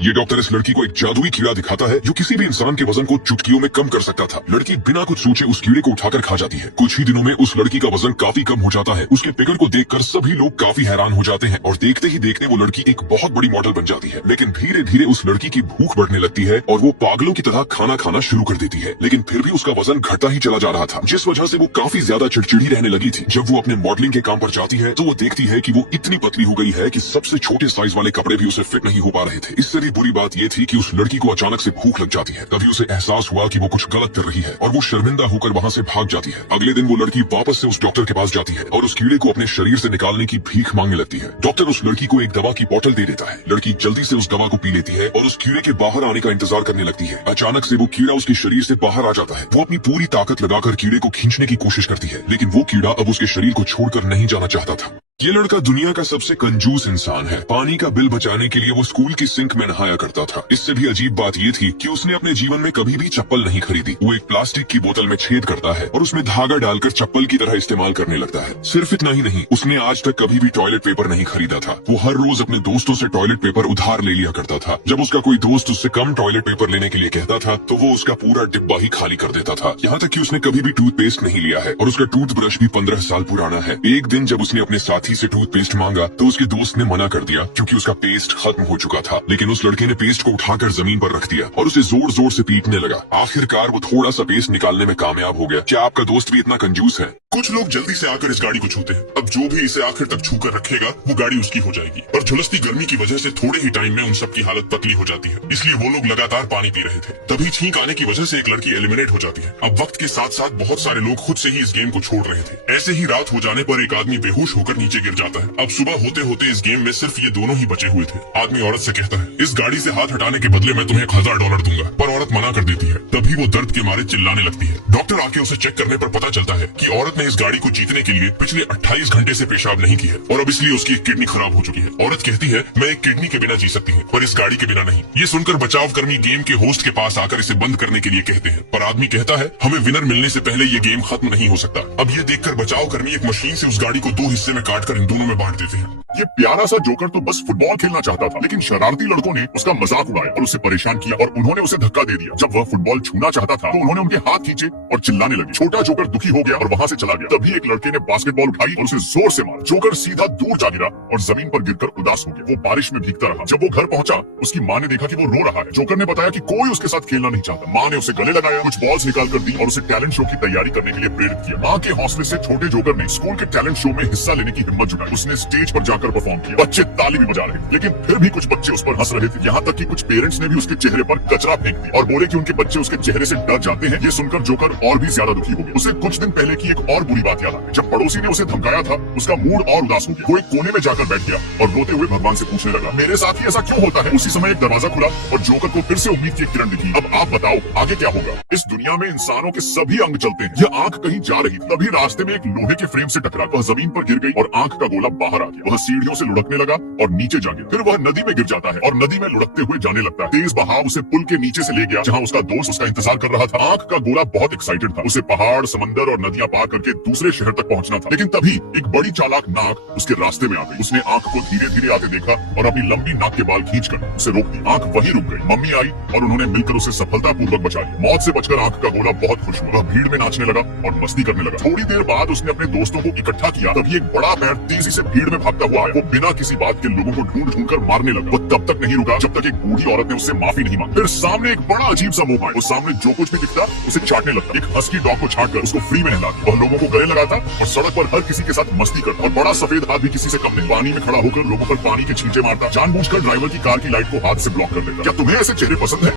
ये डॉक्टर इस लड़की को एक जादुई कीड़ा दिखाता है जो किसी भी इंसान के वजन को चुटकियों में कम कर सकता था। लड़की बिना कुछ सोचे उस कीड़े को उठाकर खा जाती है। कुछ ही दिनों में उस लड़की का वजन काफी कम हो जाता है। उसके फिगर को देखकर सभी लोग काफी हैरान हो जाते हैं और देखते ही देखते वो लड़की एक बहुत बड़ी मॉडल बन जाती है। लेकिन धीरे धीरे उस लड़की की भूख बढ़ने लगती है और वो पागलों की तरह खाना खाना शुरू कर देती है। लेकिन फिर भी उसका वजन घटता ही चला जा रहा था, जिस वजह से वो काफी ज्यादा चिड़चिड़ी रहने लगी थी। जब वो अपने मॉडलिंग के काम पर जाती है तो वो देखती है कि वो इतनी पतली हो गई है कि सबसे छोटे साइज वाले कपड़े भी उसे फिट नहीं हो पा रहे थे। इससे भी बुरी बात ये थी कि उस लड़की को अचानक से भूख लग जाती है। तभी उसे एहसास हुआ कि वो कुछ गलत कर रही है और वो शर्मिंदा होकर वहाँ से भाग जाती है। अगले दिन वो लड़की वापस से उस डॉक्टर के पास जाती है और उस कीड़े को अपने शरीर से निकालने की भीख मांगने लगती है। डॉक्टर उस लड़की को एक दवा की बोतल दे देता है। लड़की जल्दी से उस दवा को पी लेती है और उस कीड़े के बाहर आने का इंतजार करने लगती है। अचानक से वो कीड़ा उसके शरीर से बाहर आ जाता है। वो अपनी पूरी ताकत लगाकर कीड़े को खींचने की कोशिश करती है, लेकिन वो कीड़ा अब उसके शरीर को छोड़कर नहीं जाना चाहता था। ये लड़का दुनिया का सबसे कंजूस इंसान है। पानी का बिल बचाने के लिए वो स्कूल की सिंक में नहाया करता था। इससे भी अजीब बात ये थी कि उसने अपने जीवन में कभी भी चप्पल नहीं खरीदी। वो एक प्लास्टिक की बोतल में छेद करता है और उसमें धागा डालकर चप्पल की तरह इस्तेमाल करने लगता है। सिर्फ इतना ही नहीं, उसने आज तक कभी भी टॉयलेट पेपर नहीं खरीदा था। वो हर रोज अपने दोस्तों से टॉयलेट पेपर उधार ले लिया करता था। जब उसका कोई दोस्त उससे कम टॉयलेट पेपर लेने के लिए कहता था तो वो उसका पूरा डिब्बा ही खाली कर देता था। यहाँ तक कि उसने कभी भी टूथपेस्ट नहीं लिया है और उसका टूथब्रश भी 15 साल पुराना है। एक दिन जब उसने अपने साथी से टूथपेस्ट तो उसके दोस्त ने मना कर दिया क्योंकि उसका पेस्ट खत्म हो चुका था। लेकिन उस लड़के ने पेस्ट को उठाकर जमीन पर रख दिया और उसे जोर जोर से पीटने लगा। आखिरकार वो थोड़ा सा पेस्ट निकालने में कामयाब हो गया। क्या आपका दोस्त भी इतना कंजूस है? कुछ लोग जल्दी से आकर इस गाड़ी को छूते हैं। अब जो भी इसे आखिर तक छूकर रखेगा वो गाड़ी उसकी हो जाएगी। और झुलसती गर्मी की वजह से थोड़े ही टाइम में उन सब की हालत पतली हो जाती है। इसलिए वो लोग लगातार पानी पी रहे थे। तभी छींक आने की वजह से एक लड़की एलिमिनेट हो जाती है। अब वक्त के साथ साथ बहुत सारे लोग खुद से ही इस गेम को छोड़ रहे थे। ऐसे ही रात हो जाने पर एक आदमी बेहोश होकर नीचे गिर जाता है। अब सुबह होते होते इस गेम में सिर्फ ये दोनों ही बचे हुए थे। आदमी औरत से कहता है, इस गाड़ी से हाथ हटाने के बदले मैं तुम्हें $1000 दूंगा। पर औरत मना कर देती है। तभी वो दर्द के मारे चिल्लाने लगती है। डॉक्टर आके उसे चेक करने पर पता चलता है कि औरत ने इस गाड़ी को जीतने के लिए पिछले 28 घंटे से पेशाब नहीं किया और अब इसलिए उसकी एक किडनी खराब हो चुकी है। औरत कहती है, मैं एक किडनी के बिना जी सकती हूँ पर इस गाड़ी के बिना नहीं। ये सुनकर बचाव कर्मी गेम के होस्ट के पास आकर इसे बंद करने के लिए कहते हैं, पर आदमी कहता है, हमें विनर मिलने से पहले ये गेम खत्म नहीं हो सकता। अब ये देखकर बचाव कर्मी एक मशीन से उस गाड़ी को 2 हिस्से में काटकर इन दोनों में बांट देते हैं। ये प्यारा सा जोकर तो बस फुटबॉल खेलना चाहता था, लेकिन शरारती लड़कों ने उसका मजाक उड़ाया और उसे परेशान किया और उन्होंने उसे धक्का दे दिया। जब वह फुटबॉल छूना चाहता था तो उन्होंने उनके हाथ खींचे और चिल्लाने लगे। छोटा जोकर दुखी हो गया और वहाँ से चला गया। तभी एक लड़के ने बास्केटबॉल उठाई और उसे जोर से मारा। जोकर सीधा दूर जा गिरा और जमीन पर गिरकर उदास हो गया। वो बारिश में भीगता रहा। जब वो घर पहुंचा उसकी माँ ने देखा कि वो रो रहा है। जोकर ने बताया कि कोई उसके साथ खेलना नहीं चाहता। माँ ने उसे गले लगाया, कुछ बॉल्स निकाल कर दी और उसे टैलेंट शो की तैयारी करने के लिए प्रेरित किया। माँ के हौसले से छोटे जोकर ने स्कूल के टैलेंट शो में हिस्सा लेने की हिम्मत जुटाई। उसने स्टेज पर जाकर परफॉर्म किया। बच्चे ताली भी बजा रहे थे, लेकिन फिर भी कुछ बच्चे उस पर हंस रहे थे। यहाँ तक कि कुछ पेरेंट्स ने भी उसके चेहरे पर कचरा फेंक दिया और बोले कि उनके बच्चे उसके चेहरे से डर जाते हैं। ये सुनकर जोकर और भी ज्यादा दुखी हो गया। उसे कुछ दिन पहले की एक और बुरी बात याद आ गई। जब पड़ोसी ने उसे धमकाया था उसका मूड और उदास हो गया। वो एक कोने में जाकर बैठ गया और रोते हुए भगवान से पूछने लगा, मेरे साथ ही ऐसा क्यों होता है? उसी समय एक दरवाजा खुला और जोकर को फिर से उम्मीद की एक किरण दिखी। अब आप बताओ आगे क्या होगा? इस दुनिया में इंसानों के सभी अंग चलते हैं। यह आंख कहीं जा रही थी, तभी रास्ते में एक लोहे के फ्रेम से टकरा। वह जमीन पर गिर गई और आंख का गोला बाहर आ गया। वह सीढ़ियों से लुढ़कने लगा और नीचे जा गिरा। फिर वह नदी में गिर जाता है और नदी में लुढ़कते हुए जाने लगता है। तेज बहाव उसे पुल के नीचे से ले गया जहाँ उसका दोस्त उसका इंतजार कर रहा था। आंख का गोला बहुत एक्साइटेड था। उसे पहाड़, समंदर और नदियां पार करके दूसरे शहर तक पहुंचना था। लेकिन तभी एक बड़ी चालाक नाग उसके रास्ते में आ गई। उसने आंख को धीरे धीरे आते देखा और अपनी लंबी नाक के बाल खींचकर उसे रोक दी। आंख वहीं रुक गई। मम्मी आई और उन्होंने मिलकर उसे सफलतापूर्वक बचा लिया। मौत से बचकर आंख का गोला बहुत खुश हुआ। वह भीड़ में नाचने लगा और मस्ती करने लगा। थोड़ी देर बाद उसने अपने दोस्तों को इकट्ठा किया। तभी एक बड़ा पैर तेजी से भीड़ में भागता हुआ आया। वो बिना किसी बात के लोगों को ढूंढ ढूंढ कर मारने लगा। वो तब तक नहीं रुका जब तक एक बूढ़ी औरत ने उससे माफी नहीं मांगी। फिर सामने एक बड़ा अजीब सा मोह आया। वो सामने जो कुछ भी दिखता उसे चाटने लगता। एक हस्की डॉग को छाट कर उसको फ्री में नहलाता। वह लोगों को गले लगाता और सड़क पर हर किसी के साथ मस्ती करता। और बड़ा सफेद हाथ भी किसी से कम नहीं। पानी में खड़ा होकर लोगों पर पानी के छींटे मारता। जानबूझकर ड्राइवर की कार की लाइट को हाथ से ब्लॉक कर देता। क्या तुम्हें ऐसे चेहरे पसंद है?